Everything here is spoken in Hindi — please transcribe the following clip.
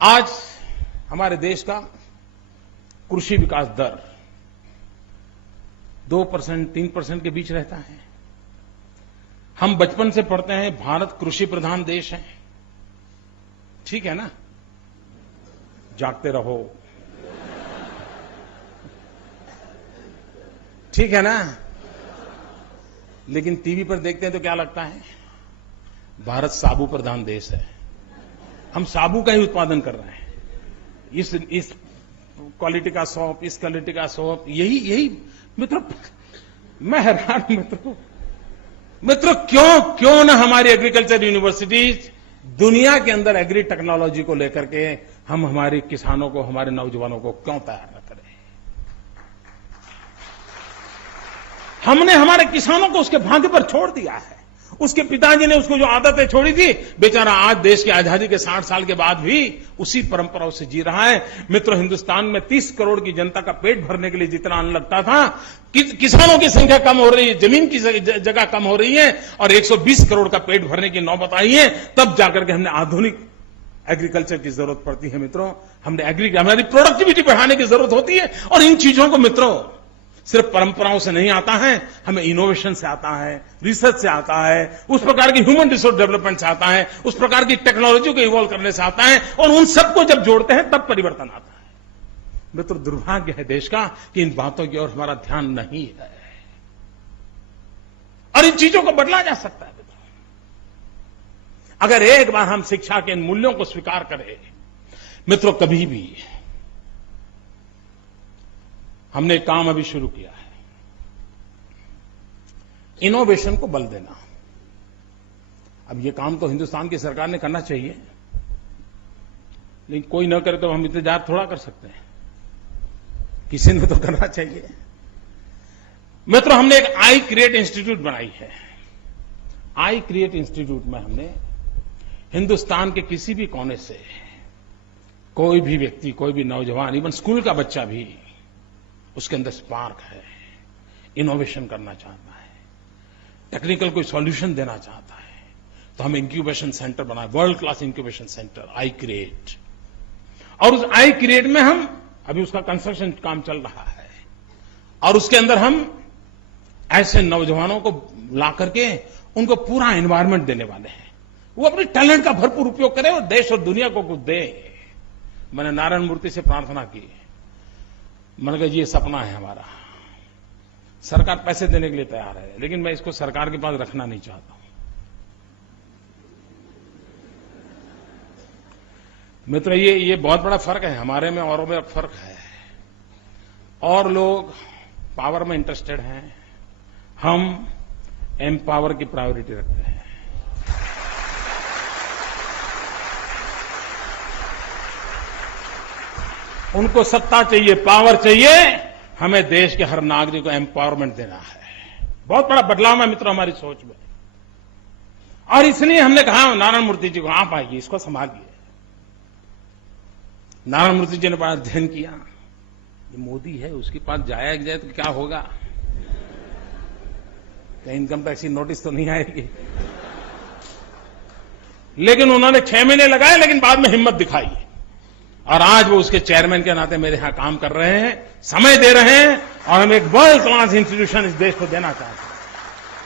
आज हमारे देश का कृषि विकास दर 2%, 3% के बीच रहता है। हम बचपन से पढ़ते हैं भारत कृषि प्रधान देश है। ठीक है ना? जागते रहो। ठीक है ना? लेकिन टीवी पर देखते हैं तो क्या लगता है? भारत साबु प्रधान देश है। हम साबु का ही उत्पादन कर रहे हैं। इस क्वालिटी का सोप, इस क्वालिटी का सोप, यही मित्रों, मैं हैरान मित्रों क्यों ना हमारी एग्रीकल्चर यूनिवर्सिटीज दुनिया के अंदर एग्री टेक्नोलॉजी को लेकर के हम हमारे किसानों को, हमारे नौजवानों को क्यों तैयार न करें? हमने हमारे किसानों को उसके भाग्य पर छोड़ दिया है। उसके पिताजी ने उसको जो आदतें छोड़ी थी, बेचारा आज देश की आजादी के 60 साल के बाद भी उसी परंपराओं से जी रहा है। मित्रों, हिंदुस्तान में 30 करोड़ की जनता का पेट भरने के लिए जितना अन्न लगता था, किसानों की संख्या कम हो रही है, जमीन की जगह कम हो रही है और 120 करोड़ का पेट भरने की नौबत आई है, तब जाकर के हमने आधुनिक एग्रीकल्चर की जरूरत पड़ती है। मित्रों, हमारी प्रोडक्टिविटी बढ़ाने की जरूरत होती है और इन चीजों को मित्रों सिर्फ परंपराओं से नहीं आता है, हमें इनोवेशन से आता है, रिसर्च से आता है, उस प्रकार की ह्यूमन रिसोर्स डेवलपमेंट से आता है, उस प्रकार की टेक्नोलॉजी को इवॉल्व करने से आता है और उन सबको जब जोड़ते हैं तब परिवर्तन आता है। मित्रों, दुर्भाग्य है देश का कि इन बातों की ओर हमारा ध्यान नहीं है और इन चीजों को बदला जा सकता है। मित्रों, अगर एक बार हम शिक्षा के इन मूल्यों को स्वीकार करें, मित्रों, कभी भी हमने एक काम अभी शुरू किया है, इनोवेशन को बल देना। अब ये काम तो हिंदुस्तान की सरकार ने करना चाहिए, लेकिन कोई न करे तो हम इंतजार थोड़ा कर सकते हैं, किसी ने तो करना चाहिए। मित्रों, हमने एक आई क्रिएट इंस्टीट्यूट बनाई है। आई क्रिएट इंस्टीट्यूट में हमने हिंदुस्तान के किसी भी कोने से कोई भी व्यक्ति, कोई भी नौजवान, इवन स्कूल का बच्चा भी, उसके अंदर स्पार्क है, इनोवेशन करना चाहता है, टेक्निकल कोई सॉल्यूशन देना चाहता है, तो हम इंक्यूबेशन सेंटर बनाए, world class incubation centre I create. और उस आई क्रिएट में हम अभी उसका कंस्ट्रक्शन काम चल रहा है और उसके अंदर हम ऐसे नौजवानों को ला करके उनको पूरा एनवायरमेंट देने वाले हैं। वो अपने टैलेंट का भरपूर उपयोग करें और देश और दुनिया को कुछ दे। मैंने नारायण मूर्ति से प्रार्थना की, मैंने कहा ये सपना है हमारा, सरकार पैसे देने के लिए तैयार है, लेकिन मैं इसको सरकार के पास रखना नहीं चाहता हूं। मित्र, ये बहुत बड़ा फर्क है हमारे में, औरों में फर्क है। और लोग पावर में इंटरेस्टेड हैं, हम एम्पावर की प्रायोरिटी रखते हैं। उनको सत्ता चाहिए, पावर चाहिए, हमें देश के हर नागरिक को एम्पावरमेंट देना है। बहुत बड़ा बदलाव है मित्रों हमारी सोच में, और इसलिए हमने कहा नारायण मूर्ति जी को, आप आइए, इसको संभालिए। नारायण मूर्ति जी ने बड़ा अध्ययन किया, ये मोदी है, उसके पास जाया जाए तो क्या होगा, क्या इनकम टैक्स की नोटिस तो नहीं आएगी। लेकिन उन्होंने 6 महीने लगाए, लेकिन बाद में हिम्मत दिखाई और आज वो उसके चेयरमैन के नाते मेरे यहां काम कर रहे हैं, समय दे रहे हैं और हम एक वर्ल्ड क्लास इंस्टीट्यूशन इस देश को देना चाहते हैं।